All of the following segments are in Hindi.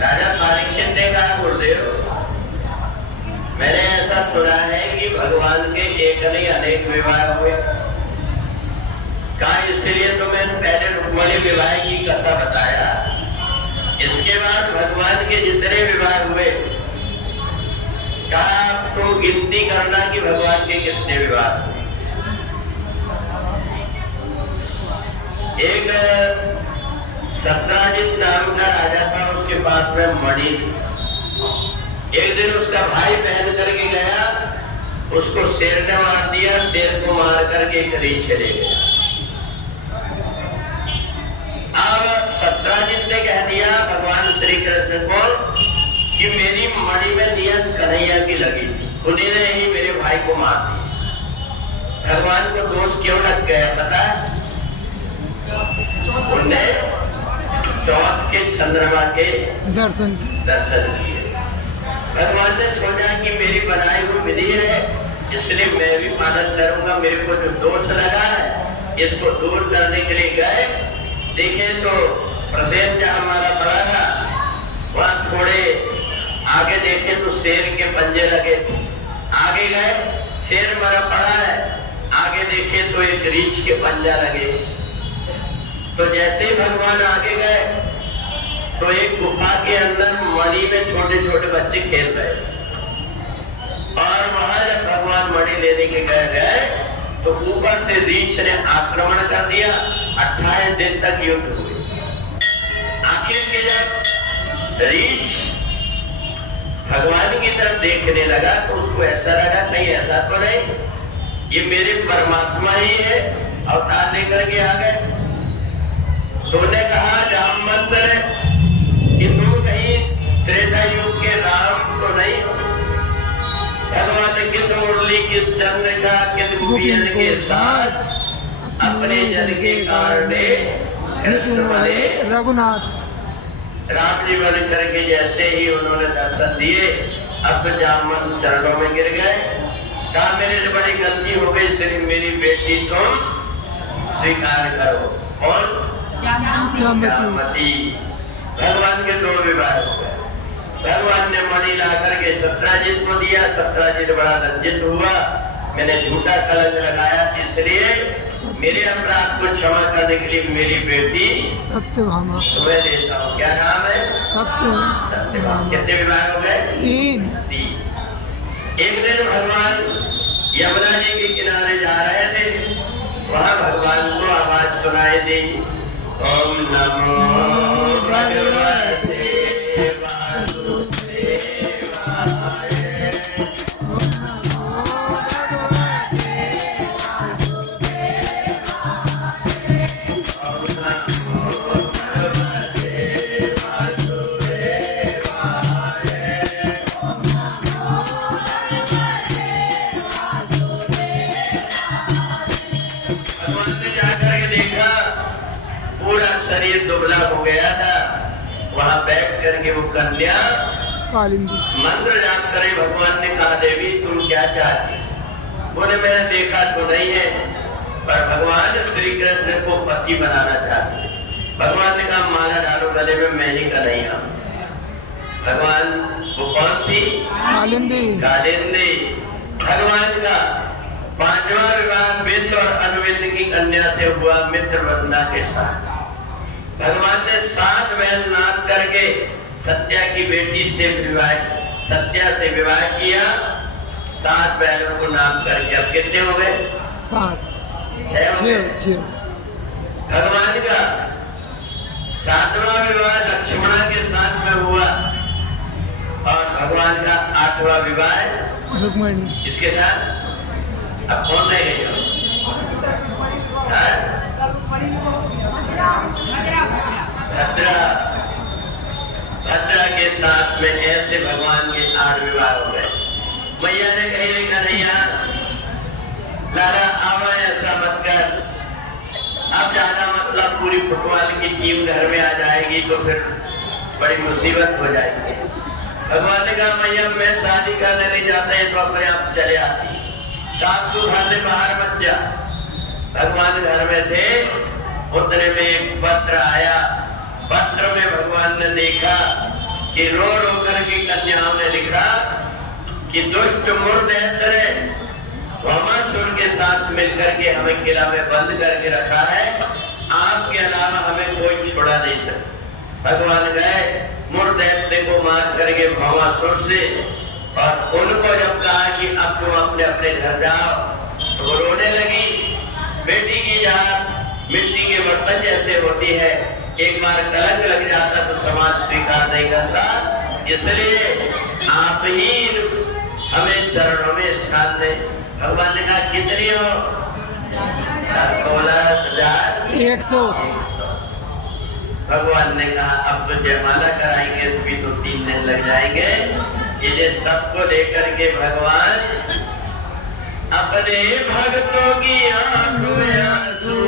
राजा परीक्षित ने कहा, गुरुदेव मैंने ऐसा सुना है कि भगवान के एक नहीं अनेक विवाह हुए। कहा इसलिए तो मैंने पहले रुक्मिणी विवाह की कथा बताया, इसके बाद भगवान के जितने विवाह हुए, कहा तो गिनती करना कि भगवान के कितने विवाह हुए। एक सत्राजित नाम का राजा था, उसके पास में मणि थी। एक दिन उसका भाई पहन करके गया, उसको शेर ने मार दिया, शेर को मार करके एक रीछ ले गया। अब सत्राजित ने कह दिया भगवान श्री कृष्ण को कि मेरी मणि में नियत कन्हैया की लगी थी, उन्हीं ने ही मेरे भाई को मार दिया। भगवान को दोष क्यों लग गया पता है? उनने चौथ के चंद्रमा के दर्शन किए। भगवान ने सोचा कि मेरी बनाई हुई विधि है, इसलिए मैं भी पालन करूंगा। मेरे को जो दोष लगा है इसको दूर करने के लिए गए, देखे तो प्रसेन जहां हमारा बड़ा था, वहां थोड़े आगे देखे तो शेर के पंजे लगे। आगे गए, शेर मरा पड़ा है, आगे देखे तो एक रीछ के पंजा लगे। तो जैसे ही भगवान आगे गए तो एक गुफा के अंदर मणि में छोटे छोटे बच्चे खेल रहे थे, और वहां जब भगवान मणि लेने के गए तो ऊपर से रीछ ने आक्रमण कर दिया। 28 दिन तक युद्ध हुए। आखिर के जब रीछ भगवान की तरफ देखने लगा तो उसको ऐसा लगा कहीं ऐसा तो नहीं ये मेरे परमात्मा ही है, अवतार लेकर के आ गए। तो ने कहा जामवंत कि तुम कहीं त्रेता युग के राम तो नहीं? भगवान ने कित मुरली कित चंद्रिका कित गोपियन के साथ अपने जन के कारण कृष्ण बने रघुनाथ। राम जी बन करके जैसे ही उन्होंने दर्शन दिए, अब तो जामवंत चरणों में गिर गए। कहा मेरे से बड़ी गलती हो गई, सिर्फ मेरी बेटी तुम स्वीकार करो। कौन? जामवती। भगवान के 2 विवाह हो गए। भगवान ने मणि ला करके सत्राजित को दिया। सत्राजित बड़ा लज्जित हुआ, मैंने झूठा कलंक लगाया, इसलिए मेरे अपराध को क्षमा करने के लिए मेरी बेटी सत्यभामा तुम्हें देता हूँ। क्या नाम है? सत्यभामा। कितने विवाह हो गए? 3। एक दिन भगवान यमुना जी के किनारे जा रहे थे, वहां भगवान को आवाज सुनाई दी, ओम नमो भगवते वासुदेवाय। शरीर दुबला हो गया था, वहां बैठ करके वो कन्या कालिंदी मंत्र जाप करे। भगवान ने कहा देवी तुम क्या चाहती? बोले मैंने देखा तो नहीं है, पर भगवान श्री कृष्ण को पति बनाना चाहते। भगवान ने कहा माला डालो गले में, मैं ही कन्हैया। भगवान वो कौन थी? कालिंदी। कालिंदी। भगवान का 5वां विवाह विंद और अनुविंद की कन्या से हुआ, मित्रवंदना के साथ। भगवान ने 7 बैल नाम करके सत्या की बेटी से विवाह, सत्या से विवाह किया। 7 बैलों को नाम करके अब कितने हो गए? 7। 6। भगवान का 7वां विवाह लक्ष्मणा के साथ में हुआ, और भगवान का 8वां विवाह रुक्मिणी इसके साथ। अब कौन रह गए? भद्रा के साथ में ऐसे भगवान के 8 विवाह हो गए। मैया ने कही रे कन्हैया लाला आवा ऐसा मत कर, अब ज्यादा मतलब पूरी फुटबॉल की टीम घर में आ जाएगी तो फिर बड़ी मुसीबत हो जाएगी। भगवान ने कहा मैया मैं शादी करने नहीं जाता, ये तो अपने आप चले आती, साथ तू घर से बाहर मत जा। भगवान घर में थे, उतने में एक पत्र आया। पत्र में भगवान ने देखा कि रो रो करके कन्याओं ने लिखा कि दुष्ट मूर्धैत्र भौमासुर के साथ मिलकर के हमें किला में बंद करके रखा है, आपके अलावा हमें कोई छोड़ा नहीं सकता। भगवान गए मूर्धैत्र को मार करके भौमासुर से, और उनको जब कहा कि अब तुम अपने अपने घर जाओ, तो वो रोने लगी। बेटी की जात मिट्टी के बर्तन जैसे होती है, एक बार कलंक लग जाता तो समाज स्वीकार नहीं करता, इसलिए आप ही हमें चरणों में स्थान दें। भगवान ने कहा कितनी हो? 16,100। भगवान ने कहा अब तो जयमाला कराएंगे तो भी तो 3 दिन लग जाएंगे, इसलिए सबको लेकर के भगवान अपने भक्तों की आंखों में आंसू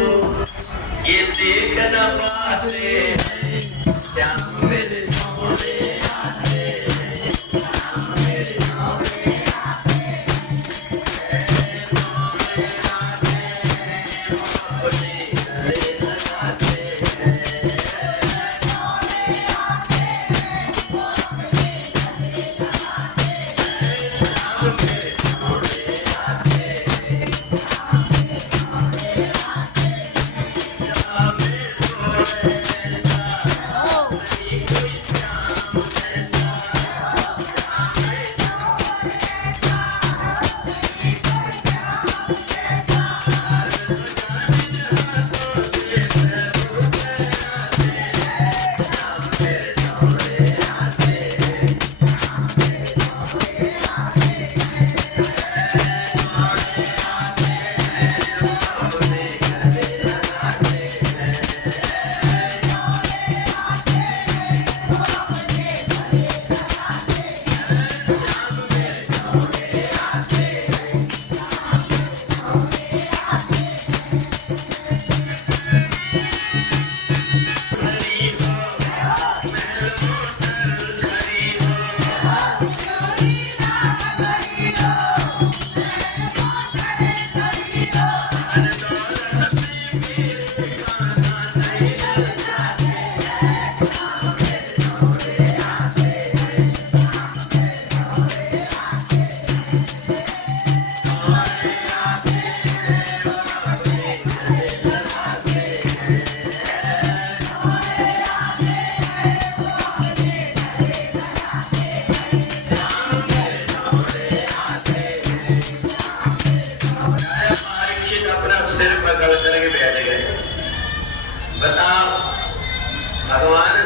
ये देख न पाते, श्याम मेरे सोने आते, श्याम मेरे सोने आते,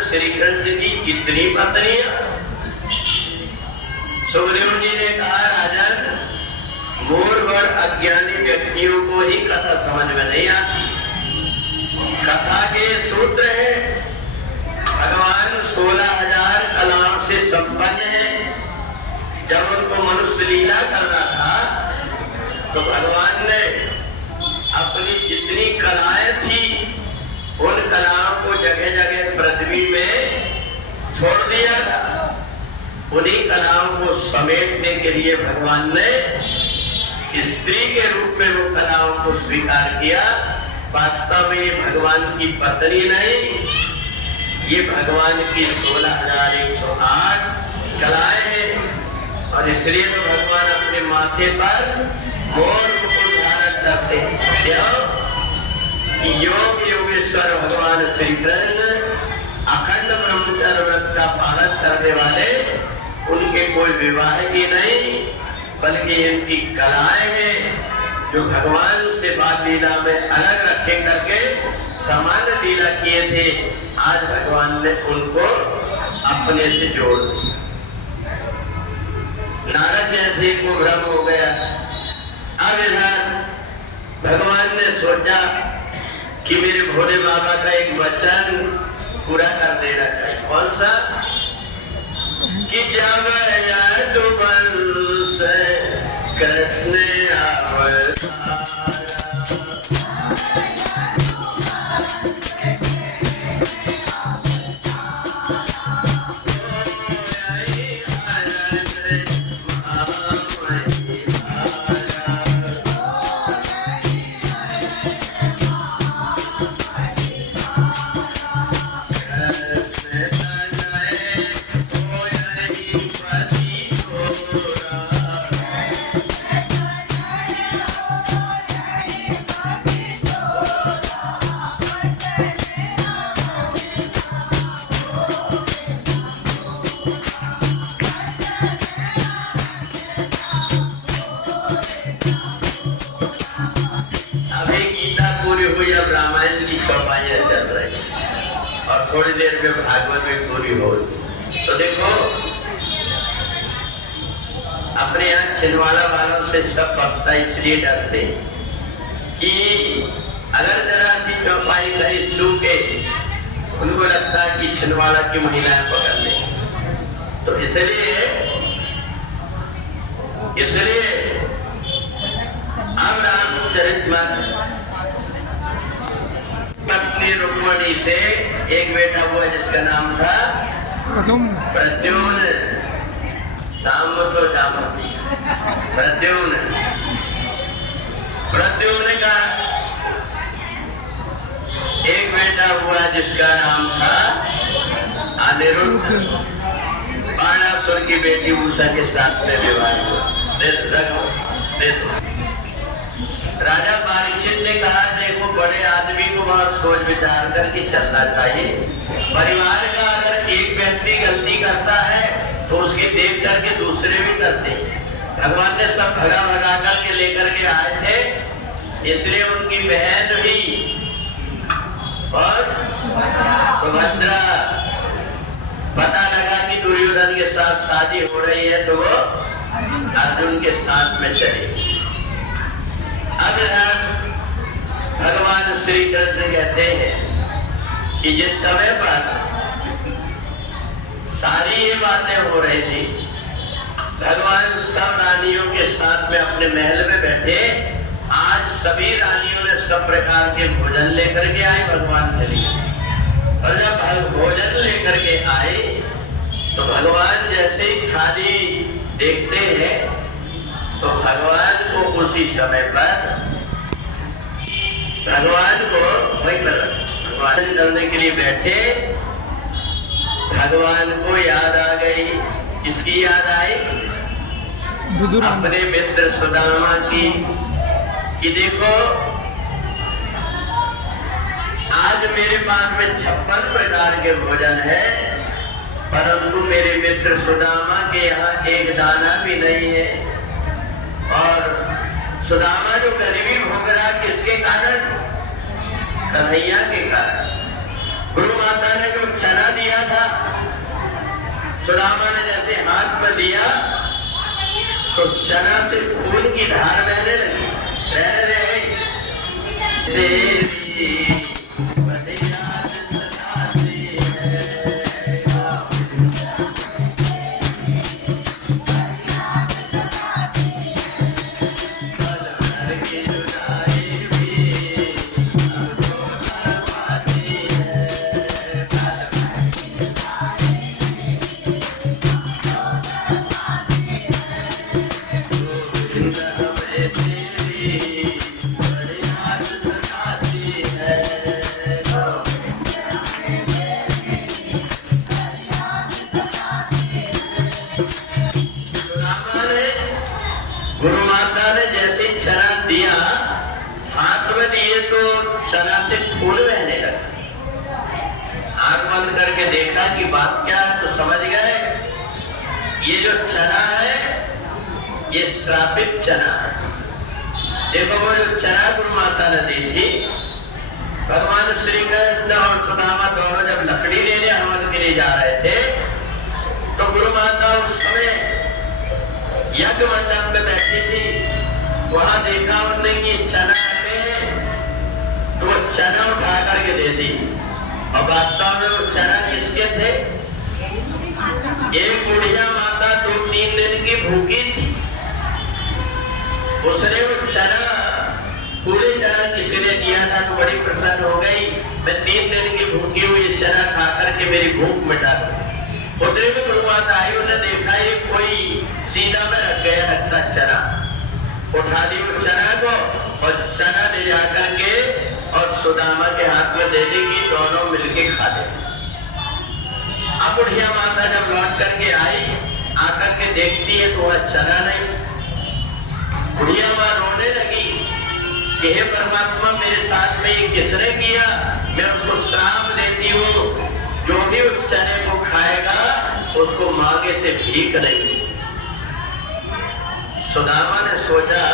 श्री कृष्ण की कितनी पत्नियां? सुखदेव जी ने कहा राजन मूर्ख और अज्ञानी व्यक्तियों को ही कथा समझ में नहीं आती। कथा के सूत्र है भगवान 16,000 कलाओं से संपन्न है। जब उनको मनुष्य लीला करना था तो भगवान ने अपनी जितनी कलाएं थी उन कलाओं को जगह जगह पृथ्वी में छोड़ दिया था। उन्हीं कलाओं को समेटने के लिए भगवान ने स्त्री के रूप में वो कलाओं को स्वीकार किया। वास्तव में ये भगवान की पत्नी नहीं, ये भगवान की 16,108 कलाएं हैं। और इसलिए तो भगवान अपने माथे पर मोर मुकुट धारण करते हैं। योग योगेश्वर भगवान श्री कृष्ण अखंड ब्रह्मचर्य व्रत का पालन करने वाले, उनके कोई विवाह की नहीं बल्कि इनकी कलाएं हैं जो भगवान से बाल लीला में अलग रखे करके सामान्य लीला किए थे। आज भगवान ने उनको अपने से जोड़ दिया। नारद जैसे को भ्रम हो गया। अब इधर भगवान ने सोचा कि मेरे भोले बाबा का एक वचन पूरा कर देना चाहिए। कौन सा? कि जब यदुवंश कृष्ण अवतारा थोड़ी देर में भागवत में पूरी हो। तो देखो अपने यहाँ छिंदवाड़ा वालों से सब वक्ता इसलिए डरते कि अगर जरा सी चौपाई कहीं चूके उनको लगता है कि छिंदवाड़ा की महिलाएं पकड़ ले। तो इसलिए अब रामचरितमानस पत्नी रुक्मणी से एक बेटा हुआ जिसका नाम था प्रद्युम्न। प्रद्युम्न का एक बेटा हुआ जिसका नाम था अनिरुद्ध। बाणासुर की बेटी उषा के साथ में विवाह हुआ। राजा परीक्षित ने कहा देखो बड़े आदमी को बहुत सोच विचार करके चलना चाहिए। परिवार का अगर एक व्यक्ति गलती करता है तो उसके देख करके दूसरे भी करते हैं। भगवान ने सब भगा करके लेकर के आए थे, इसलिए उनकी बहन भी और सुभद्रा पता लगा कि दुर्योधन के साथ शादी हो रही है तो वो अर्जुन के साथ में चले। अब भगवान श्री कृष्ण कहते हैं कि जिस समय पर सारी ये बातें हो रही थी, भगवान सब रानियों के साथ में अपने महल में बैठे। आज सभी रानियों ने सब प्रकार के भोजन लेकर के आए भगवान के लिए। और जब भोजन लेकर के आए तो भगवान जैसे ही थाली देखते हैं तो भगवान को उसी समय पर भगवान करने के लिए बैठे। भगवान को याद आ गई। किसकी याद आई? अपने मित्र सुदामा की। कि देखो आज मेरे पास में 56 प्रकार के भोजन है, परंतु मेरे मित्र सुदामा के यहाँ एक दाना भी नहीं है। और सुदामा जो गरीबी भोग रहा किसके कारण? कन्हैया के कारण। गुरु माता ने जो चना दिया था, सुदामा ने जैसे हाथ में लिया तो चना से खून की धार बहने लगी। गुरु माता ने जैसे चना दिया, हाथ में दिए तो चना से खून बहने लगा। आंख बंद करके देखा कि बात क्या है तो समझ गए ये जो चना है ये श्रापित चना है। देखो वो जो चना गुरु माता ने दी थी, भगवान श्री कृष्ण और सुदामा दोनों जब लकड़ी लेने हवन के लिए जा रहे थे तो गुरु माता उस समय यज्ञ मंडप में बैठी थी। वहां देखा उन्होंने कि चना है तो वो चना उठा करके दे दी। और वास्तव में वो चना किसके थे? एक बुढ़िया माता 2-3 दिन की भूखी थी, उसने वो चना पूरे चना किसी ने दिया था तो बड़ी प्रसन्न हो गई। मैं 3 दिन की भूखी हुई चना खा करके मेरी भूख मिटा दूं। उतरे में गुरु माता आई, उन्हें देखा ये कोई सीधा में रख गया अच्छा चना। उठा ली वो चना को और चना ले जा करके और सुदामा के हाथ में दे दी कि दोनों मिलके खा ले। अब बुढ़िया माता जब लौट करके आई, आकर के देखती है तो वह चना नहीं। बुढ़िया माँ रोने लगी कि हे परमात्मा मेरे साथ में ये किसने किया? मैं उसको श्राप देती हूँ, जो भी उस चने को खाएगा उसको मांगे से भीख नहीं। सुदामा ने सोचा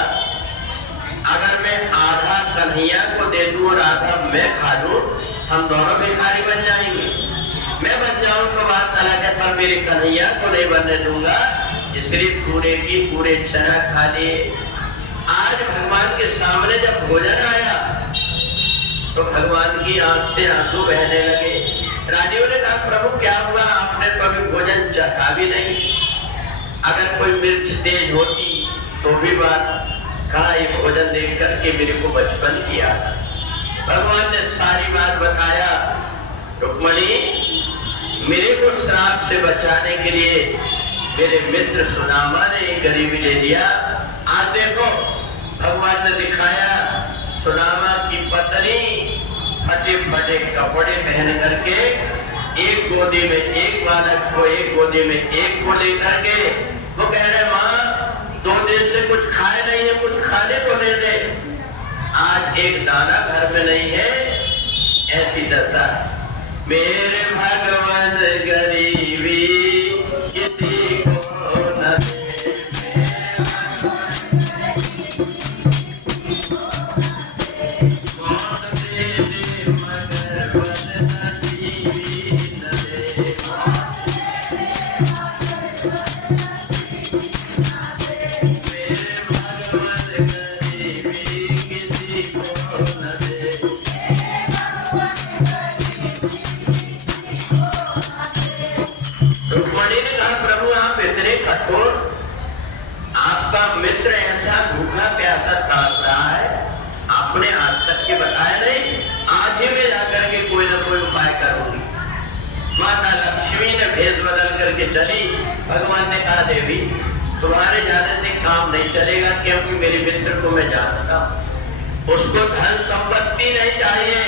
अगर मैं आधा कन्हैया को दे दूं और आधा मैं खा लूं, हम दोनों भिखारी बन जाएंगे। जाऊं तो बात अलग है, पर मेरे कन्हैया को नहीं बनने दूंगा, इसलिए पूरे की पूरे चना खा लिए। आज भगवान के सामने जब भोजन आया तो भगवान की आंख से आंसू बहने लगे। राजीव ने कहा, प्रभु क्या हुआ, आपने तो अभी भोजन चखा भी नहीं, अगर कोई मिर्च तेज होती तो भी बात, कहा ये भोजन देख करके मेरे को बचपन की याद आ। भगवान ने सारी बात बताया। रुक्मणी, मेरे को श्राप से बचाने के लिए मेरे मित्र सुदामा ने एक गरीबी ले लिया। आज देखो भगवान ने दिखाया, सुदामा की पत्नी फटे फटे कपड़े पहन करके एक गोदी में एक बालक को, एक गोदी में एक को लेकर के वो कह रहे, माँ 2 दिन से कुछ खाए नहीं है, कुछ खाने को दे दे। आज एक दाना घर में नहीं है, ऐसी दशा है। मेरे भगवान गरीबी किसी को न रुक्मणी ने कहा, प्रभु आप इतने कठोर, आपका मित्र ऐसा भूखा प्यासा तड़प रहा है, आपने आज तक के बताया नहीं, आज ही में जाकर के कोई ना कोई उपाय करूंगी। माता लक्ष्मी ने भेष बदल करके चली। भगवान ने कहा, देवी तुम्हारे जाने से काम नहीं चलेगा, क्योंकि मेरे मित्र को मैं जानता हूं, उसको धन संपत्ति नहीं चाहिए,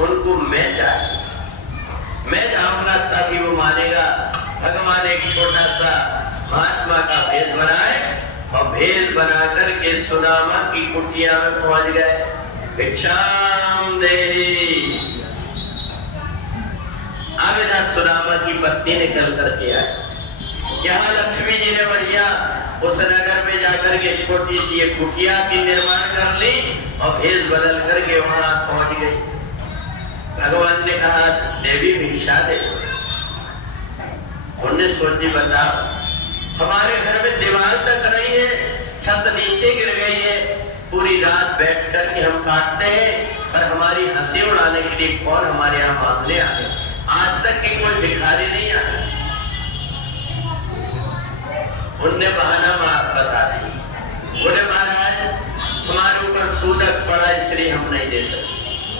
उनको मैं चाहिए, मैं जाऊंगा तभी वो मानेगा। भगवान एक छोटा सा महात्मा का भेष बनाए और भेष बना करके सुदामा की कुटिया में पहुंच गए। भिक्षाम देहि। अब इधर सुदामा की पत्नी निकल करके आई। यहाँ लक्ष्मी जी ने बढ़िया उस नगर में जाकर के छोटी सी एक कुटिया की निर्माण कर ली और भेष बदल करके वहां पहुंच गई। भगवान ने कहा, देवी भिक्षा दे। उन्होंने सोची, बता हमारे घर में दीवार तक नहीं है, छत नीचे गिर गई है, पूरी रात बैठ कर के हम काटते हैं, पर हमारी हंसी उड़ाने के लिए कौन हमारे यहाँ मांगने आए, आज तक की कोई भिखारी नहीं आया। उनने बहाना बता दी, बोले महाराज हमारे ऊपर सूदक पड़ा, इसलिए हम नहीं दे सकते।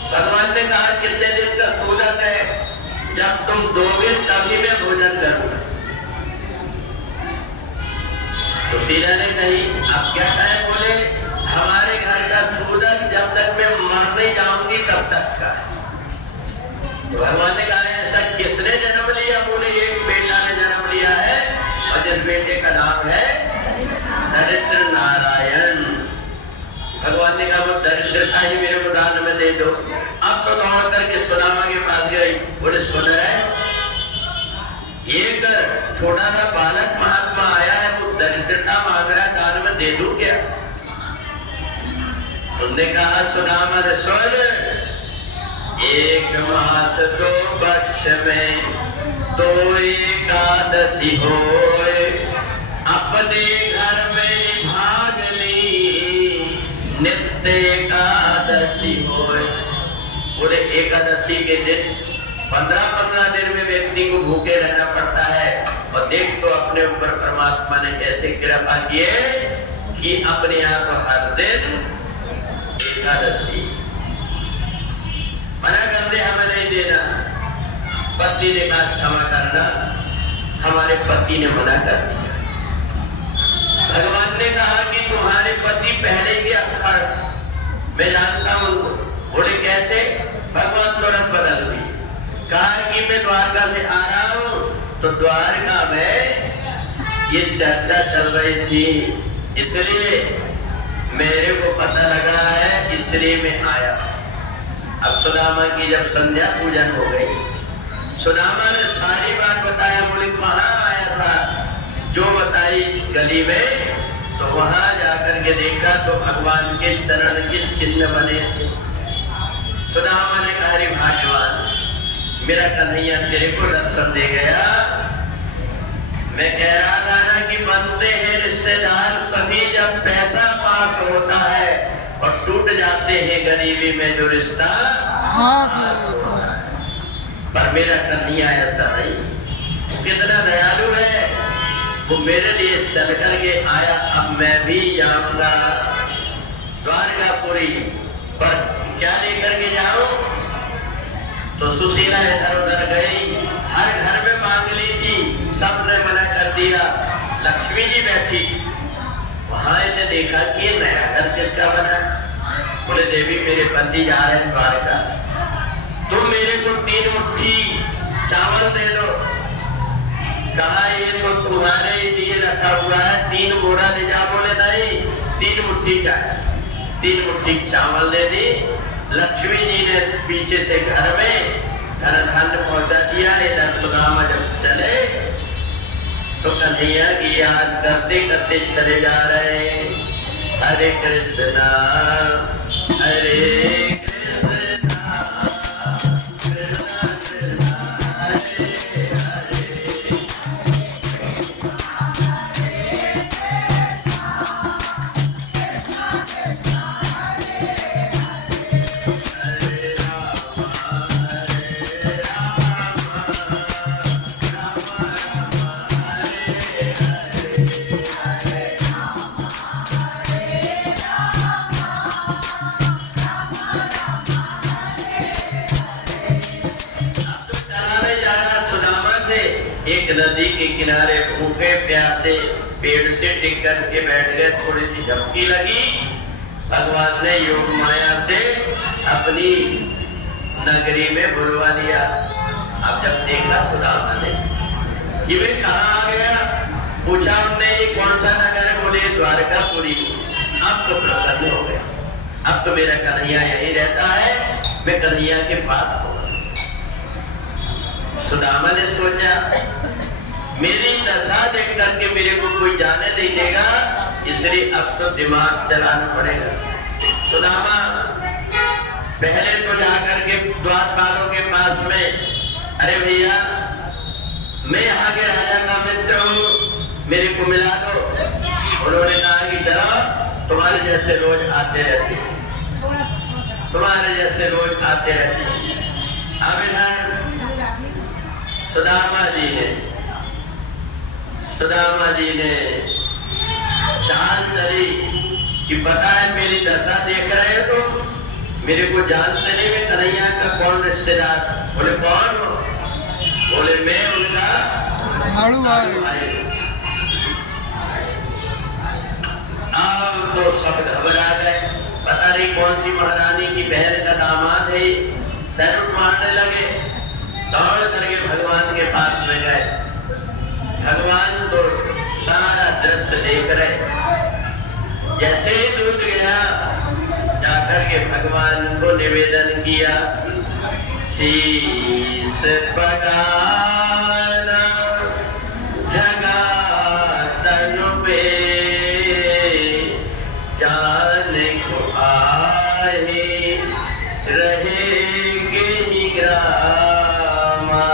भगवान ने कहा, कितने दिन का सूदक है, जब तुम दोगे तभी मैं भोजन करूंगा। सुशीला ने कही, आप क्या कहे, बोले हमारे घर का सूदक जब तक मैं मर नहीं जाऊंगी तब तक का है। तो भगवान ने कहा, ऐसा किसने जन्म लिया, बोले एक बेटा ने जन्म लिया है, और जिस बेटे का नाम है दरिद्र नारायण। भगवान ने कहा, वो दरिद्रता ही मेरे को दान में दे दो। अब तो दौड़ करके सुदामा के पास गई, बोले सुन रहे, एक छोटा सा बालक महात्मा आया है, वो दरिद्रता मांग रहा है, दान में दे दूं क्या? उन्होंने कहा, सुदामा ने सुन, 1 मास 2 वर्ष में 2 एकादशी होए, अपने घर में भागनी नित्य एकादशी होए। पूरे एकादशी के दिन 15-15 दिन में व्यक्ति को भूखे रहना पड़ता है। और देख तो अपने ऊपर परमात्मा ने ऐसे कृपा किए कि अपने आप हर दिन एकादशी। मना कर दे, हमें नहीं देना। पत्नी ने कहा, क्षमा करना, हमारे पति ने मना कर दिया। भगवान ने कहा कि तुम्हारे पति पहले भी अक्खड़, मैं जानता हूं। बोले कैसे? भगवान तुरंत बदल दिए। कहा कि मैं द्वारका से आ रहा हूं, तो द्वारका में ये चर्चा चल रही थी, इसलिए मेरे को पता लगा है, इसलिए मैं आया। अब सुदामा की जब संध्या पूजन हो गई, सुदामा ने सारी बात बताया। बोले कहाँ आया था? जो बताई गली में, तो वहां जाकर के देखा तो भगवान के चरण के चिन्ह बने थे। सुदामा ने कहा, भाग्यवान, मेरा कन्हैया तेरे को दर्शन दे गया। मैं कह रहा था ना कि बनते हैं रिश्तेदार सभी जब पैसा पास होता है और टूट जाते हैं गरीबी में जो रिश्ता खास पर मेरा कन्हैया ऐसा नहीं, कितना दयालु है। वो मेरे लिए चल करके आया। अब मैं भी जाऊंगा द्वारकापुरी, पर क्या लेकर के जाऊं? तो सुशीला इधर उधर गई, हर घर में मांग ली थी, सबने मना कर दिया। लक्ष्मी जी बैठी थी वहां, इन्हें देखा कि ये नया घर किसका बना। बोले देवी मेरे पति जा रहे हैं द्वारका, तुम मेरे को 3 मुट्ठी चावल दे दो। कहा ये तो तुम्हारे लिए रखा हुआ है, 3 बोरा ले जा। बोले नहीं, 3 मुट्ठी का है। 3 मुट्ठी चावल दे दी। लक्ष्मी जी ने पीछे से घर में धन पहुंचा दिया। इधर सुदामा जब चले तो कन्हैया की याद करते करते चले जा रहे हैं। हरे कृष्णा हरे कृष्णा कृष्णा कृष्णा हरे नदी के किनारे भूखे प्यासे पेड़ से टिक करके बैठ गए। थोड़ी सी झपकी लगी, भगवान ने योग माया से अपनी नगरी में बुलवा लिया। अब जब देखा सुदामा ने कि वे कहाँ आ गया, पूछा हमने कौन सा नगर है? बोले द्वारकापुरी। अब तो प्रसन्न हो गया, अब तो मेरा कन्हैया यही रहता है, मैं कन्हैया के पास हो। सुदामा ने सोचा मेरी दशा देख करके मेरे को कोई जाने नहीं देगा, इसलिए अब तो दिमाग चलाना पड़ेगा। सुदामा पहले तो जाकर के द्वारपालों के पास में, अरे भैया मैं यहाँ के राजा का मित्र हूँ, मेरे को मिला दो। उन्होंने कहा कि चलो तुम्हारे जैसे रोज आते रहते हैं, तुम्हारे जैसे रोज आते रहते हैं। अब इधर सुदामा जी ने चाल चली कि पता है मेरी दशा देख रहे हो तुम, मेरे को जानते नहीं, मैं कन्हैया का कौन रिश्तेदार? बोले कौन हो? बोले मैं उनका साड़ू भाई। अब तो सब घबरा गए, पता नहीं कौन सी महारानी की बहन का दामाद है। सैलूट मारने लगे, दौड़ करके भगवान के पास में गए। भगवान तो सारा दृश्य देख रहे। जैसे ही दूध गया, जाकर के भगवान को निवेदन किया, शीश बगाना जगा तनु पे, जाने को आए रहेंगे ही ग्रामा।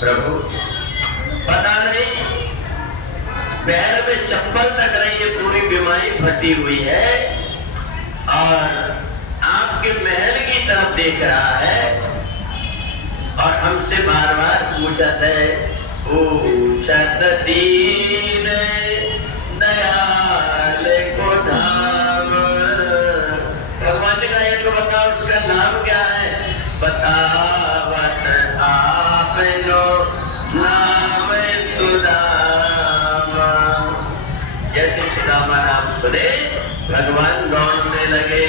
प्रभु पता नहीं पैर में चप्पल तक नहीं, ये पूरी बीमारी फटी हुई है और आपके महल की तरफ देख रहा है और हमसे बार बार पूछत है, पूछत दीन दयाल को धाम। भगवान ने कहा ये तो बताओ उसका नाम क्या है? बतावत आपनो नाम सुदामा। जैसे सुदामा नाम सुने भगवान दौड़ने लगे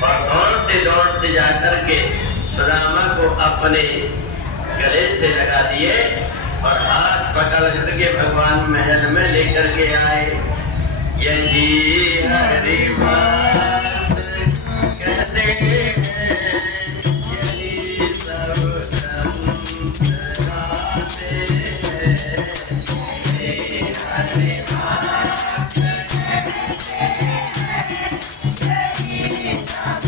और दौड़ते दौड़ते जाकर के सुदामा को अपने गले से लगा दिए और हाथ पकड़ करके भगवान महल में लेकर के आए। यदि हरि बात कहते हैं, यदि सब संतराते हैं, हरि बात कहते हैं, यदि सब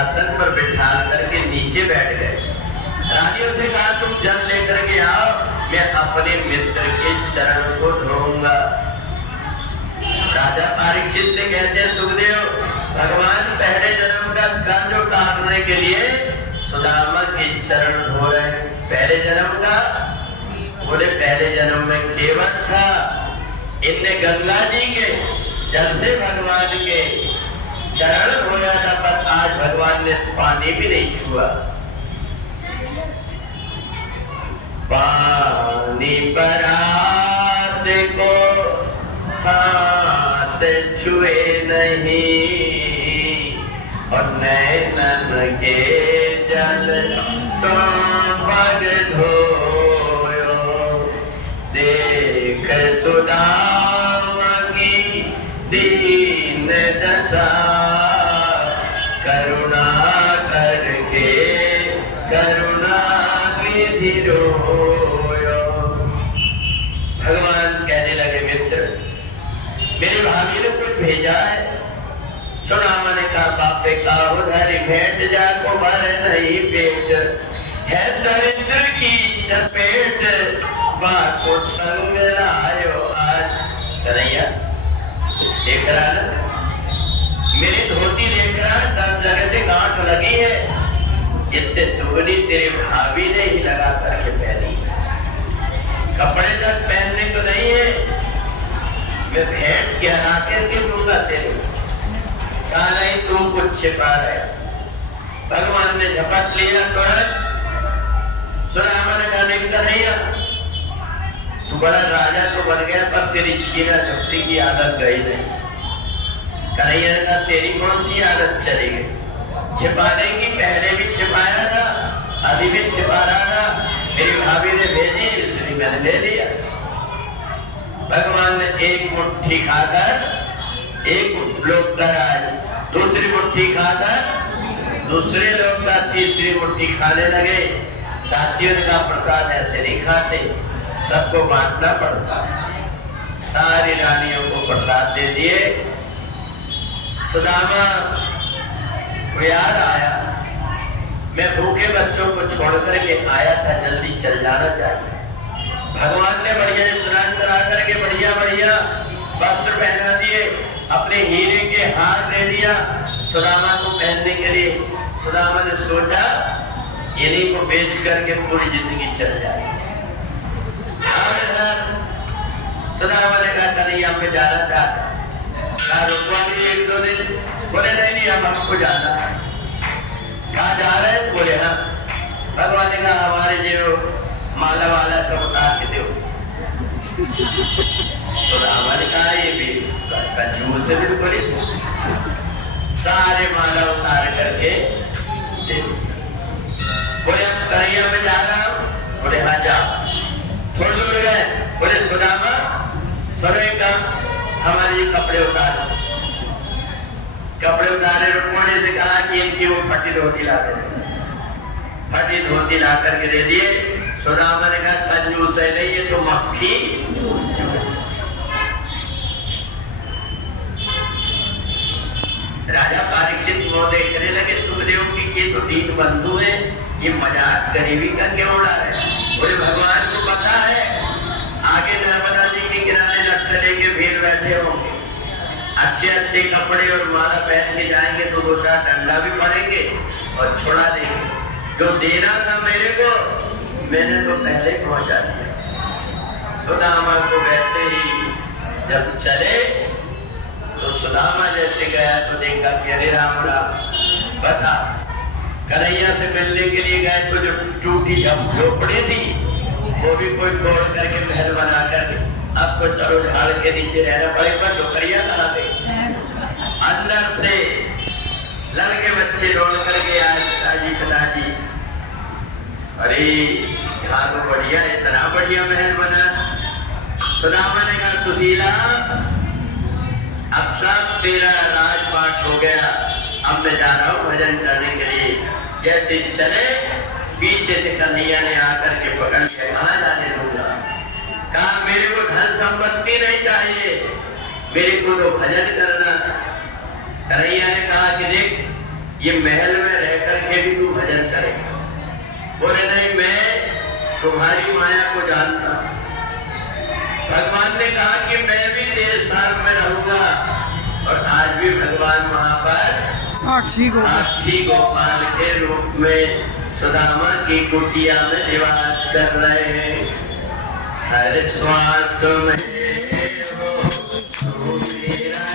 आसन पर बिठा करके नीचे बैठ गए। रानियों से कहा तुम जल लेकर के आओ, मैं अपने मित्र के चरण को धोऊंगा। राजा परीक्षित से कहते हैं सुखदेव, भगवान पहले जन्म का कर्ज उतारने के लिए सुदामा के चरण धो रहे हैं। पहले जन्म का? बोले पहले जन्म में केवट था, इनने गंगा जी के जल से भगवान के चरण धोया था, पर आज भगवान ने पानी भी नहीं छुआ। पानी परात को हाथ छुए नहीं, और नैनन के जल सो पग धोयो। देख सुदामा की दीन दशा, करुणा करके करुणा निधि रोयो। भगवान कहने लगे मित्र, मेरी भाभी ने कुछ भेजा है। सुदामा ने कहा बापे का उधर भेंट जाको भर नहीं पेट, है दरिद्र की चपेट, बाको संग लायो आज। कन्हैया देख रहा ना, मेरी धोती देख रहा, 10 जगह से गांठ लगी है, इससे दुगनी तेरे भाभी ने ही लगा करके पहनी। कपड़े तक पहनने को नहीं है, मैं भेंट क्या ला करके दूंगा तेरे। कहा नहीं, तुम कुछ छिपा रहे। भगवान ने झपट लिया तुरंत। सुदामा ने कहा नहीं कन्हैया, तू बड़ा राजा तो बन गया, पर तेरी छीना झपटी की आदत गई नहीं। कन्हैया ने कहा तेरी कौन सी आदत चली गई? छिपाने की पहले भी छिपाया था, अभी भी छिपा रहा था, मेरी भाभी ने भेजी इसलिए मैंने ले लिया। भगवान ने एक मुट्ठी खाकर एक लोग का राज, दूसरी मुट्ठी खाकर दूसरे लोग का तीसरी मुट्ठी खाने लगे। दासियों का प्रसाद ऐसे नहीं खाते, सबको बांटना पड़ता है। सारी रानियों को प्रसाद दे दिए। सुदामा को याद आया, मैं भूखे बच्चों को छोड़ करके आया था, जल्दी चल जाना चाहिए। भगवान ने बढ़िया स्नान करा करके बढ़िया बढ़िया वस्त्र पहना दिए, अपने हीरे के हार दे दिया सुदामा को पहनने के लिए। सुदामा ने सोचा इन्हीं को बेच करके पूरी जिंदगी चल जाए। सुदामा ने कहा कन्हैया मैं जाना चाहता, कहा रुकवा भी 1-2 दिन। बोले नहीं अब हमको जाना है। कहा जा रहे हैं? बोले हाँ। भगवान ने कहा हमारे जो माला वाला सब उतार के दो। सुदामा ने कहा ये भी कंजूस है बिल्कुल, सारे माला उतार करके दे। बोले कन्हैया में जा रहा हूँ। बोले हाँ जा। थोड़ी दूर गए, बोले सुदामा सुनो एक काम, हमारे कपड़े उतारो। कपड़े उतारे। रुक्मणी से कहा कि इनकी वो फटी धोती ला कर, फटी धोती ला करके दे दिए। सुदामा ने कहा कंजूस है नहीं, ये तो मक्खी। राजा परीक्षित वो देखने लगे सुखदेव की ये तो दीन बंधु है, ये मजाक गरीबी का क्यों उड़ा रहे? बोले भगवान को पता है आगे नर्मदा जी के किनारे लट्ठ लेके भीड़ बैठे होंगे, अच्छे अच्छे कपड़े और माला पहन के जाएंगे तो 2-4 डंडा भी पड़ेंगे और छुड़ा देंगे। जो देना था मेरे को मैंने तो पहले पहुंचा दिया। सुदामा को वैसे ही जब चले तो सुदामा जैसे गया तो देखा कि अरे राम राम, बता कन्हैया से मिलने के लिए गए तो जो टूटी झोपड़ी थी वो भी कोई तोड़ करके महल बना कर, अब तो चलो झाड़ के नीचे रहना पड़ेगा। नौकरियां कहाँ गई? अंदर से लड़के बच्चे दौड़ करके आए, पिताजी पिताजी अरे यहाँ तो बढ़िया, इतना बढ़िया महल बना। सुदामा ने कहा सुशीला अब सब तेरा राजपाट हो गया, अब मैं जा रहा हूँ भजन करने के लिए। जैसे चले पीछे से कन्हैया ने आकर के पकड़ लिया, कहाँ जाने दूंगा। कहा मेरे को धन संपत्ति नहीं चाहिए, मेरे को तो भजन करना। कन्हैया ने कहा कि देख ये महल में रह करके भी तू भजन करेगा। बोले नहीं, मैं तुम्हारी माया को जानता हूं। भगवान ने कहा कि मैं भी तेरे साथ में रहूंगा, और आज भी भगवान वहां पर साक्षी गोपाल के रूप में सुदामा की कुटिया में निवास कर रहे हैं। हर श्वास में हो मेरा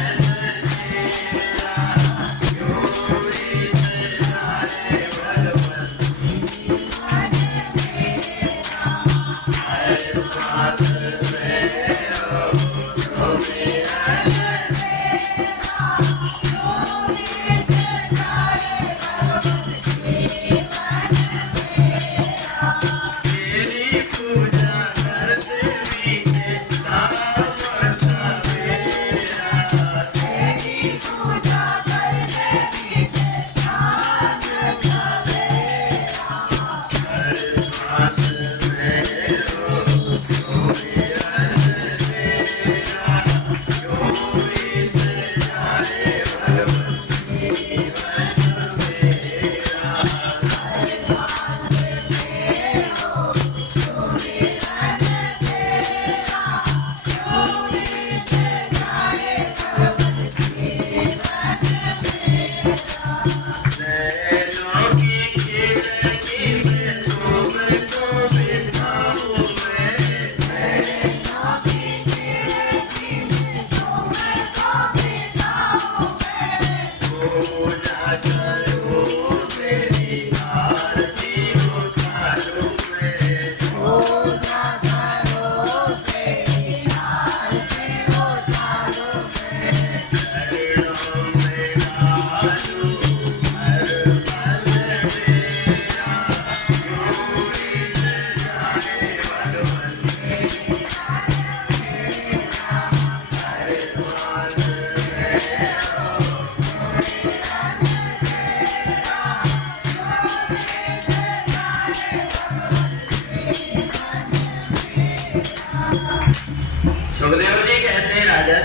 सुखदेव जी कहते हैं राजन,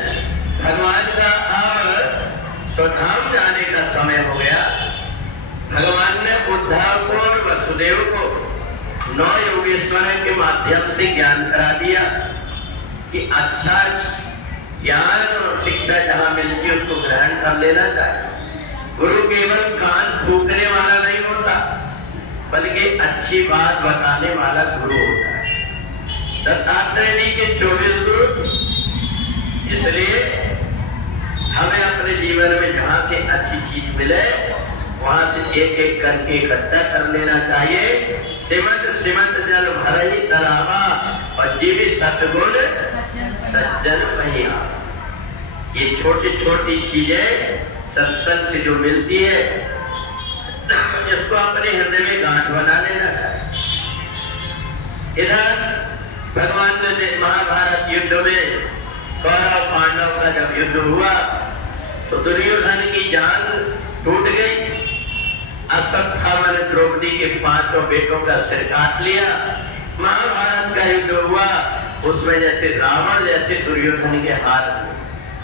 भगवान का अब स्वधाम जाने का समय हो गया। भगवान ने उद्धव को और वसुदेव को 9 योगेश्वरों के माध्यम से ज्ञान करा दिया कि अच्छा ज्ञान और शिक्षा जहां मिलती है उसको ग्रहण कर लेना चाहिए। गुरु केवल कान फूकने वाला नहीं होता, बल्कि अच्छी बात बताने वाला गुरु होता है। दत्तात्रेय जी के 24 गुरु, इसलिए हमें अपने जीवन में जहां से अच्छी चीज मिले वहां से एक एक करके इकट्ठा कर लेना चाहिए। सिमट सिमट जल भर ही तलावा, और जीवी सतगुण सज्जन पहिया। ये छोटी छोटी चीजें सत्संग से जो मिलती है, इसको अपने हृदय में गांठ बना लेना चाहिए। इधर भगवान ने महाभारत युद्ध में कौरव पांडव का जब युद्ध हुआ तो दुर्योधन की जान टूट गई। अश्वत्थामा ने द्रौपदी के 5 बेटों का सिर काट लिया। महाभारत का युद्ध हुआ, उसमें जैसे रावण जैसे दुर्योधन के हाथ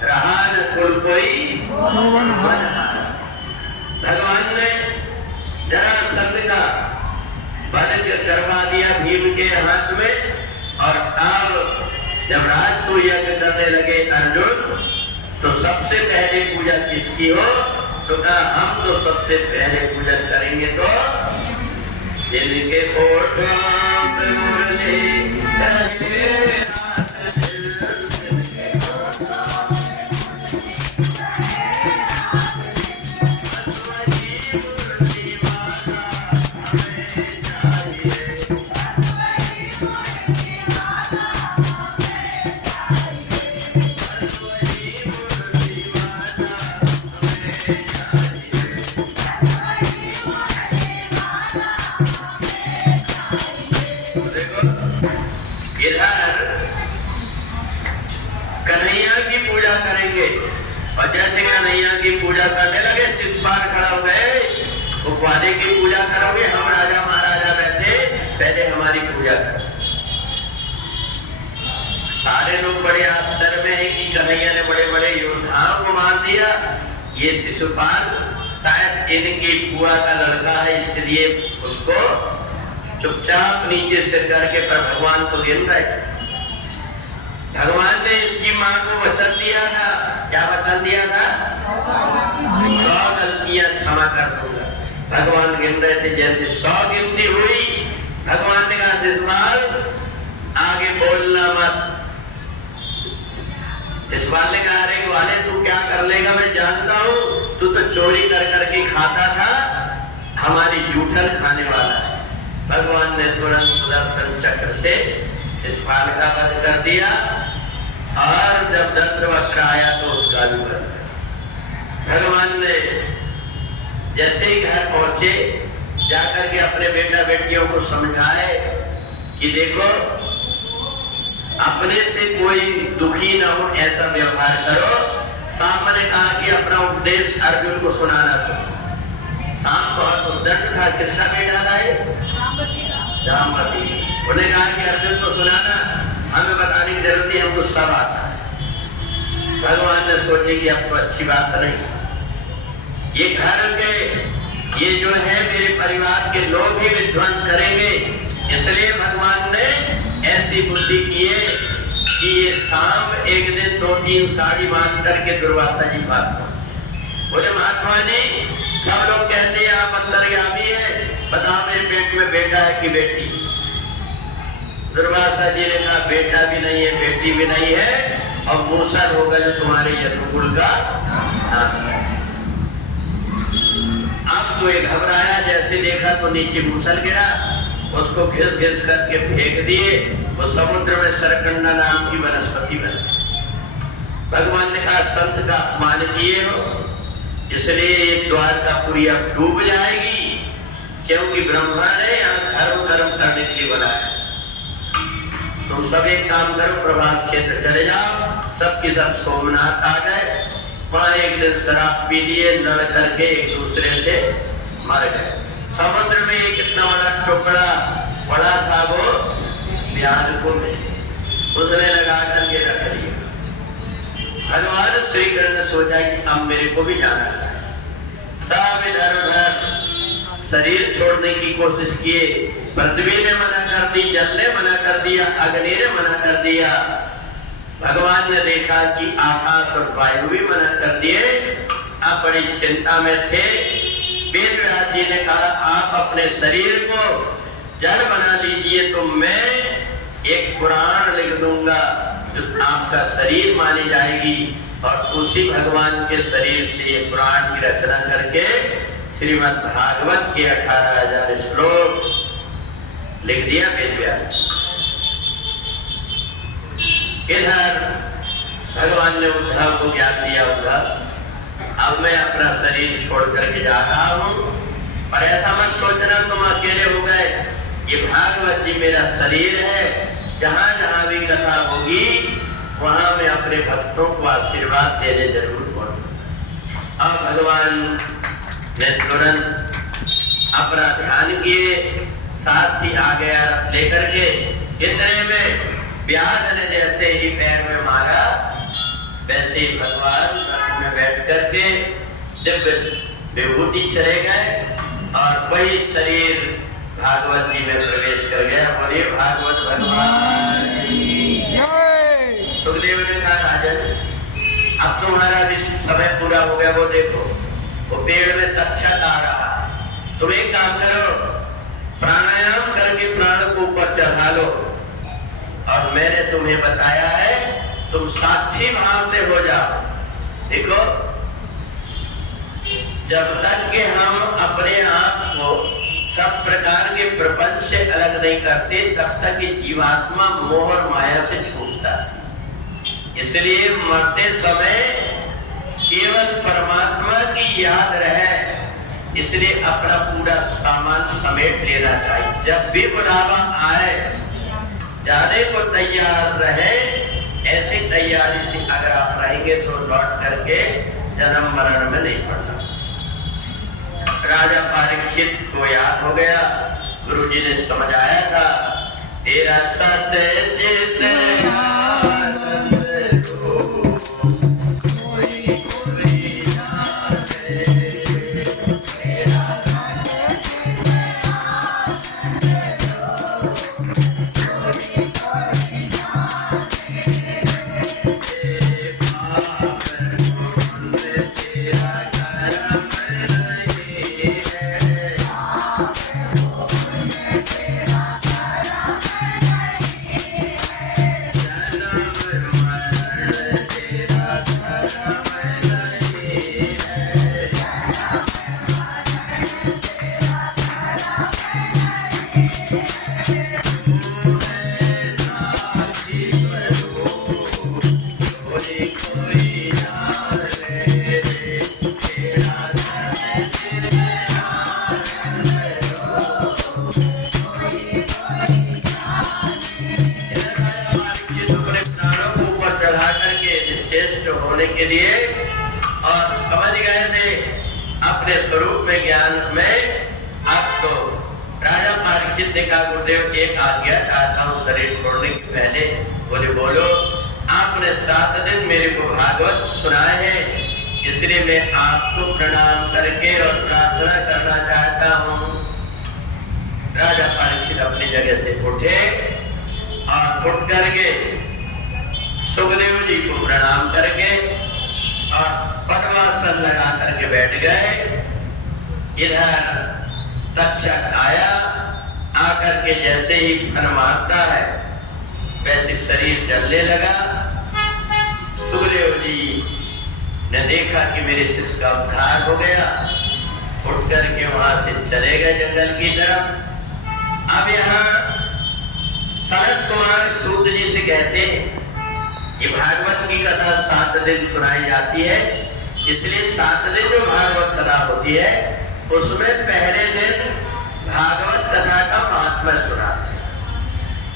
रहा न कुल कोई भगवान ने जरासंध का वध करवा दिया भीम के हाथ में। और अब जब राजसूय यज्ञ करने लगे अर्जुन, तो सबसे पहले पूजा किसकी हो? तो कहा हम तो सबसे पहले पूजा करेंगे तो जिनके होठों पे मुरली कन्हैया की पूजा करेंगे। और जैसे कन्हैया की पूजा करने लगे, सिद्धार खड़ा हो गए, उपवादी की पूजा करोगे, हम राजा महाराजा बैठे, पहले हमारी पूजा करो। सारे लोग बड़े आश्चर्य में हैं कि कन्हैया ने बड़े बड़े योद्धाओं को मार दिया, ये शिशुपाल शायद इनकी बुआ का लड़का है, इसलिए उसको चुपचाप नीचे से करके पर भगवान को गिन रहे। भगवान ने इसकी माँ को वचन दिया था, क्या वचन दिया था? 100 गलतियां क्षमा कर दूंगा। भगवान गिन रहे थे, जैसे 100 गिनती हुई भगवान ने कहा शिशुपाल आगे बोलना मत। शिशुपाल ने कहा अरे वाले तू क्या कर लेगा, मैं जानता हूँ तू तो चोरी कर करके खाता था, हमारी जूठन खाने वाला है। भगवान ने तुरंत सुदर्शन चक्र से शिशुपाल का वध कर दिया और जब दंतवक्र आया तो उसका भी वध कर। भगवान ने जैसे ही घर पहुंचे जाकर के अपने बेटा बेटियों को समझाए कि देखो अपने से कोई दुखी न हो ऐसा व्यवहार करो। सांब ने कहा कि अपना उपदेश अर्जुन को सुनाना। तो सांब बहुत उद्दंड था, किसका बेटा था ये? जामवती। उन्हें कहा कि अर्जुन को सुनाना, हमें बताने की जरूरत है, हमको सब आता है। भगवान ने सोचे कि अब तो अच्छी बात नहीं, ये घर के ये जो है मेरे परिवार के लोग ही विध्वंस करेंगे, इसलिए भगवान ने ऐसी बुद्धि की है कि ये सांब एक दिन 2-3 साड़ी बांध करके दुर्वासा जी पास बोले महात्मा जी सब लोग कहते हैं आप अंतर्यामी है, बताओ मेरे पेट में बेटा है कि बेटी? दुर्वासा जी ने कहा बेटा भी नहीं है बेटी भी नहीं है और मूसर होगा जो तुम्हारे यदुकुल का नाश है। अब तो ये घबराया, जैसे देखा तो नीचे मूसल गिरा, उसको घिस घिस करके फेंक दिए, वो समुद्र में सरकंडा नाम की वनस्पति बनी। भगवान ने कहा संत का अपमान किए हो, इसलिए ये द्वारकापुरी अब डूब जाएगी, क्योंकि ब्रह्मा ने यहाँ धर्म कर्म करने के लिए बनाया। तुम सब एक काम करो, प्रभास क्षेत्र चले जाओ। सबके सब सोमनाथ आ गए, वहां एक दिन शराब पी लिए, लड़ करके एक दूसरे से मर गए। समुद्र में एक इतना बड़ा टुकड़ा पड़ा था, वो प्याज को उसने लगा करके रख लिया। भगवान श्री कृष्ण ने सोचा कि अब मेरे को भी जाना चाहिए। सब इधर उधर शरीर छोड़ने की कोशिश किए, पृथ्वी ने मना कर दी, जल ने मना कर दिया, अग्नि ने मना कर दिया। भगवान ने देखा कि आकाश और वायु भी मना कर दिए। अब बड़ी चिंता में थे। वेदव्यास जी ने कहा आप अपने शरीर को जड़ बना लीजिए तो मैं एक पुराण लिख दूंगा जो आपका शरीर मानी जाएगी, और उसी भगवान के शरीर से ये पुराण की रचना करके श्रीमद् भागवत के 18,000 श्लोक लिख दिया वेदव्यास। इधर भगवान ने उद्धव को ज्ञान दिया, उद्धव अब मैं अपना शरीर छोड़ करके जा रहा हूँ, पर ऐसा मत सोचना तुम अकेले हो गए, ये भागवत जी मेरा शरीर है, जहाँ जहाँ भी कथा होगी वहां मैं अपने भक्तों को आशीर्वाद देने जरूर पहुंचूंगा। अब भगवान ने तुरंत अपना ध्यान किए, साथ ही आ गया रथ लेकर के। इतने में व्यास ने जैसे ही पैर में मारा, वैसे ही भगवान रथ में बैठ करके दिव्य विभूति चले गए और वही शरीर भागवत जी में प्रवेश कर गया। बोलिए भागवत भगवान जय। सुखदेव ने कहा राजन अब तुम्हारा भी समय पूरा हो गया, वो देखो वो पेड़ में तक्षक आ रहा है, तुम एक काम करो प्राणायाम करके प्राण को ऊपर चढ़ा लो, और मैंने तुम्हें बताया है तुम साक्षी भाव से हो जाओ। देखो जब तक कि हम अपने आप को सब प्रकार के प्रपंच से अलग नहीं करते तब तक ये जीवात्मा मोह और माया से छूटता है। इसलिए मरते समय केवल परमात्मा की याद रहे, इसलिए अपना पूरा सामान समेट लेना चाहिए। जब भी बुलावा आए जाने को तैयार रहे, ऐसी तैयारी से अगर आप रहेंगे तो लौट करके जन्म मरण में नहीं पड़ना। राजा परीक्षित को याद हो गया, गुरुजी ने समझाया था तेरा सत्य चित के निश्चेष्ट होने के लिए और समझ गए थे अपने स्वरूप में, ज्ञान में। अब तो राजा परीक्षित ने कहा, गुरुदेव एक आज्ञा चाहता हूँ शरीर छोड़ने के पहले। बोले बोलो। आपने 7 दिन मेरे को भागवत सुनाए हैं, इसलिए मैं आपको प्रणाम करके और प्रार्थना करना चाहता हूँ। राजा परीक्षित अपनी जगह से उठे और उठ करके सुखदेव जी को प्रणाम करके और पद्मासन लगा करके बैठ गए। इधर तक्षक आया, आकर के जैसे ही फन मारता है वैसे शरीर जलने लगा। सुखदेव जी ने देखा कि मेरे शिष्य का उद्धार हो गया, उठ करके वहां से चले गए जंगल की तरफ। अब यहाँ सनत कुमार सूत जी से कहते हैं, ये भागवत की कथा 7 दिन सुनाई जाती है, इसलिए 7 दिन जो भागवत कथा होती है उसमें पहले दिन भागवत कथा का महात्म्य सुनाते हैं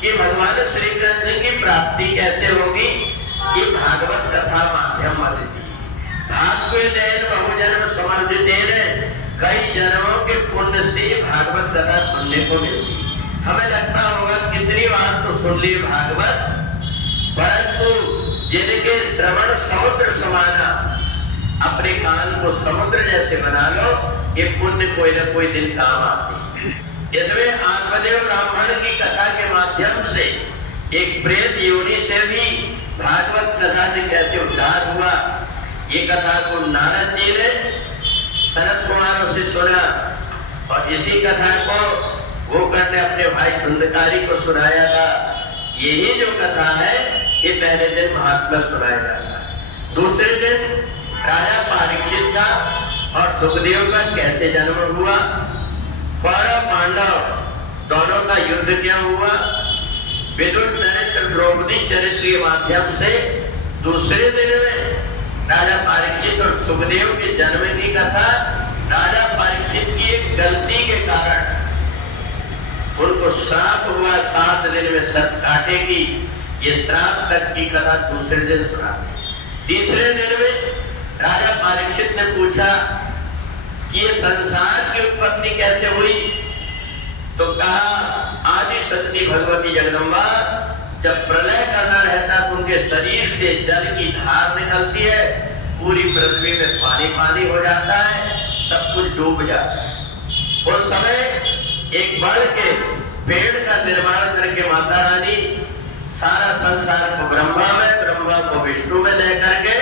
कि भगवान श्री कृष्ण की प्राप्ति कैसे होगी। ये भागवत कथा माध्यम अतिथि भाग्यदेन बहुजन्म समर्थितेन, कई जन्मों के पुण्य से भागवत कथा सुनने को मिलती। हमें लगता होगा कितनी बार तो सुन ली भागवत, परंतु जिनके श्रवण समुद्र समाना, अपने कान को समुद्र जैसे बना लो, ये पुण्य कोई न कोई दिन काम आती। इसमें आत्मदेव ब्राह्मण की कथा के माध्यम से एक प्रेत योनि से भी भागवत कथा से कैसे उद्धार हुआ, ये कथा को नारद जी ने सनत कुमारों से सुना और इसी कथा को वो करने अपने भाई धुंधकारी को सुनाया था। यही जो कथा है ये पहले दिन महात्मा सुनाया जाता है। दूसरे दिन राजा परीक्षित का और सुखदेव का कैसे जन्म हुआ, कौरव पांडव दोनों का युद्ध क्या हुआ, विदुर चरित्र द्रौपदी चरित्र के माध्यम से दूसरे दिन में राजा परीक्षित और सुखदेव के जन्म की कथा। राजा परीक्षित की एक गलती के कारण उनको श्राप हुआ, 7 दिन में सत काटेगी, ये श्राप तक की कथा दूसरे दिन सुनाते। तीसरे दिन में राजा परीक्षित ने पूछा कि ये संसार की उत्पत्ति कैसे हुई, तो कहा आदि शक्ति भगवती जगदम्बा जब प्रलय करना रहता तो उनके शरीर से जल की धार निकलती है, पूरी पृथ्वी में पानी पानी हो जाता है, सब कुछ डूब जाता है। उस समय एक बड़ के पेड़ का निर्माण करके माता रानी सारा संसार को ब्रह्मा में, ब्रह्मा को विष्णु में लेकर के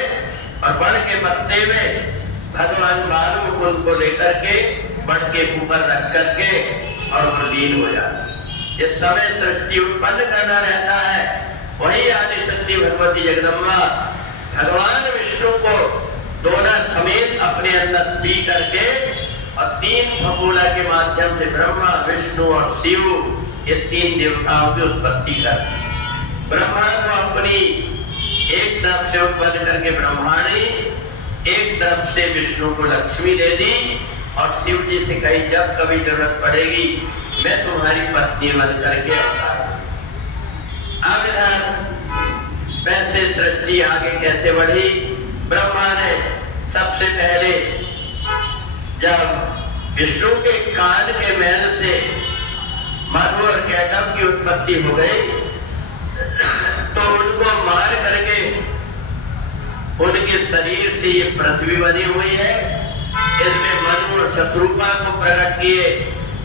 और बड़ के पत्ते में भगवान वाल्मीकि को लेकर के बड़ के ऊपर रख करके और वो लीन हो जाता है। इस समय सृष्टि उत्पन्न करना रहता है, वही आदि शक्ति भगवती जगदम्बा भगवान विष्णु को दोनों समेत अपने अंदर पी करके और 3 फफूला के माध्यम से ब्रह्मा, विष्णु और शिव, ये 3 देवताओं की उत्पत्ति करती। ब्रह्मा को अपनी एक तरफ से उत्पन्न करके ब्रह्माणी, एक तरफ से विष्णु को लक्ष्मी दे दी और शिव जी से कही जब कभी जरूरत पड़ेगी मैं तुम्हारी पत्नी बन करके अवतार। अब इधर वैसे सृष्टि आगे कैसे बढ़ी। ब्रह्मा ने सबसे पहले जब विष्णु के कान के मैल से मधु और कैटम की उत्पत्ति हो गई तो उनको मार करके उनके शरीर से ये पृथ्वी बनी हुई है, इसमें मनु और शत्रुपा को प्रकट किए,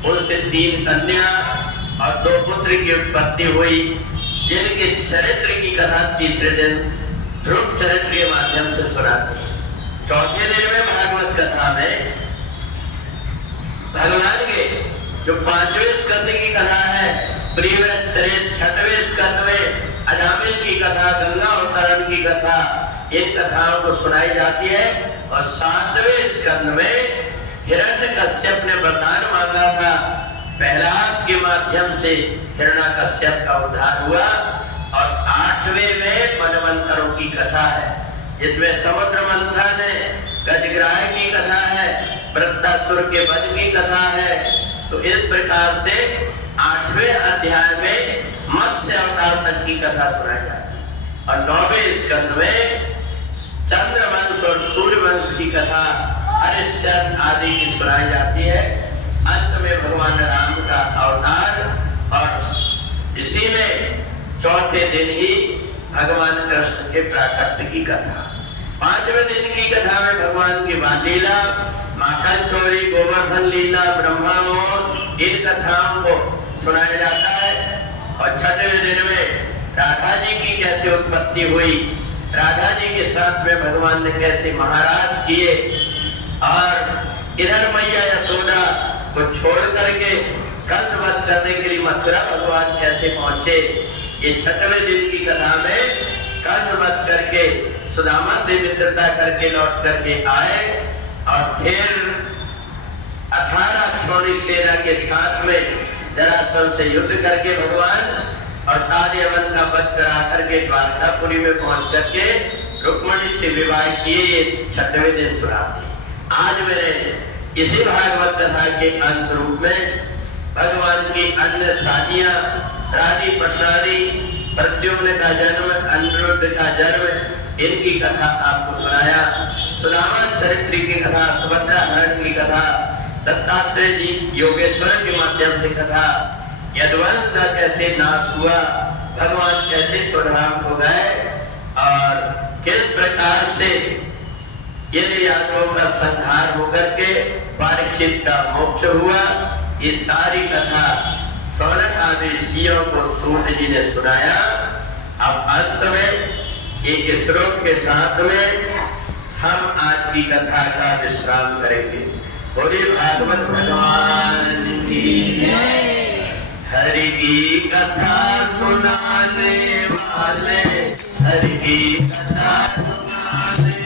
उनसे 3 कन्या और 2 पुत्र की उत्पत्ति हुई, जिनके चरित्र की कथा तीसरे दिन ध्रुव चरित्र के माध्यम से सुनाती है। चौथे दिन में भागवत कथा में भगवान के जो 5वें स्कंद की कथा है, प्रियव्रत चरित्र, 6वें स्कंद में अजामिल की कथा, गंगा अवतरण की कथा, इन कथाओं को सुनाई जाती है। और 7वें स्कंद में हिरण्यकश्यप ने वरदान मांगा था, प्रहलाद के माध्यम से हिरण्यकश्यप का उद्धार हुआ। और 8वें में मनवंतरों की कथा है, इसमें समुद्र मंथन है, गजग्राह की कथा है, वृत्तासुर के वध की कथा है। तो इस प्रकार से 8वें अध्याय में मत्स्य अवतार तक की कथा सुनाई जाती है। और 9वें स्कंद में चंद्रवंश और सूर्यवंश की कथा हरिश्चंद्र आदि की सुनाई जाती है। अंत में भगवान राम का अवतार और इसी में चौथे दिन ही भगवान कृष्ण के प्राकट्य की कथा। 5वें दिन की कथा में भगवान की बाल लीला, माखन चोरी, गोवर्धन लीला, ब्रह्मा मोर, इन कथाओं को सुनाया जाता है। और 6वें दिन में राधा जी की कैसे उत्पत्ति हुई, राधा जी के साथ में भगवान ने कैसे महाराज किए, और इधर मैया यशोदा को छोड़ करके कंसवध करने के लिए मथुरा भगवान कैसे पहुंचे। ये 6वें दिन की कथा में कंसवध करके सुदामा से मित्रता करके लौट करके आए और फिर 18 छोड़ी सेना के साथ में जरासंध से युद्ध करके भगवान और तालियवन का वध करा करके द्वारकापुरी में पहुंच करके रुक्मणी से विवाह किए। इस 6वें दिन सुनाते। आज मैंने इसी भागवत कथा के अंश रूप में भगवान की अन्य शादियां, रानी पटनारी, प्रद्युम्न का जन्म, अनिरुद्ध का जन्म, इनकी कथा आपको सुनाया। सुदामा चरित्र की कथा, सुभद्रा हरण की कथा, दत्तात्रेय जी योगेश्वर के माध्यम से कथा, यदुवंश का कैसे नाश हुआ, भगवान कैसे स्वधाम हो गए और किस प्रकार से यदि यादवों का संहार होकर के परीक्षित का मोक्ष हुआ, ये सारी कथा सौनक आदि ऋषियों को सूत जी ने सुनाया। अब अंत में एक श्लोक के साथ में हम आज की कथा का विश्राम करेंगे। बोले भागवत भगवान की जय। हरि की कथा सुनाने वाले, हरि की कथा सुनाने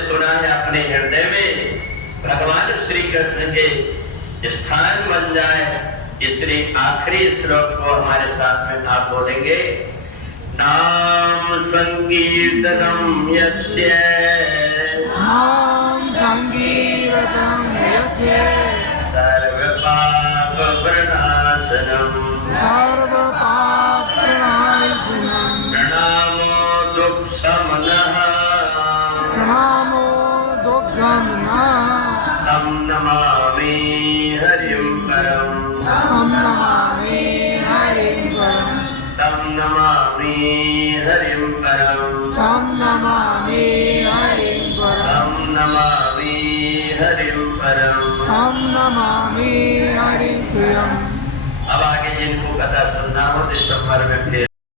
सुना है अपने हृदय में, भगवान श्री कृष्ण के स्थान बन जाए। इसलिए आखिरी श्लोक को हमारे साथ में आप बोलेंगे। नाम संकीर्तनम यस्य, नाम संकीर्तनम यस्य, सर्व पाप प्रणाशनम, सर्व पाप प्रणाशनम, प्रणामो दुख शमनः, प्रणामो दुख शमनः, तम नमामि हरिं परम, तम नमामि हरिं परम, तम नमामि हरिं परम, तम नमामि हरिं परम, तम नमामि हरिं परम, तम नमामि हरिं परम। अब आगे जिनको कथा सुनना हो दिसंबर में फिर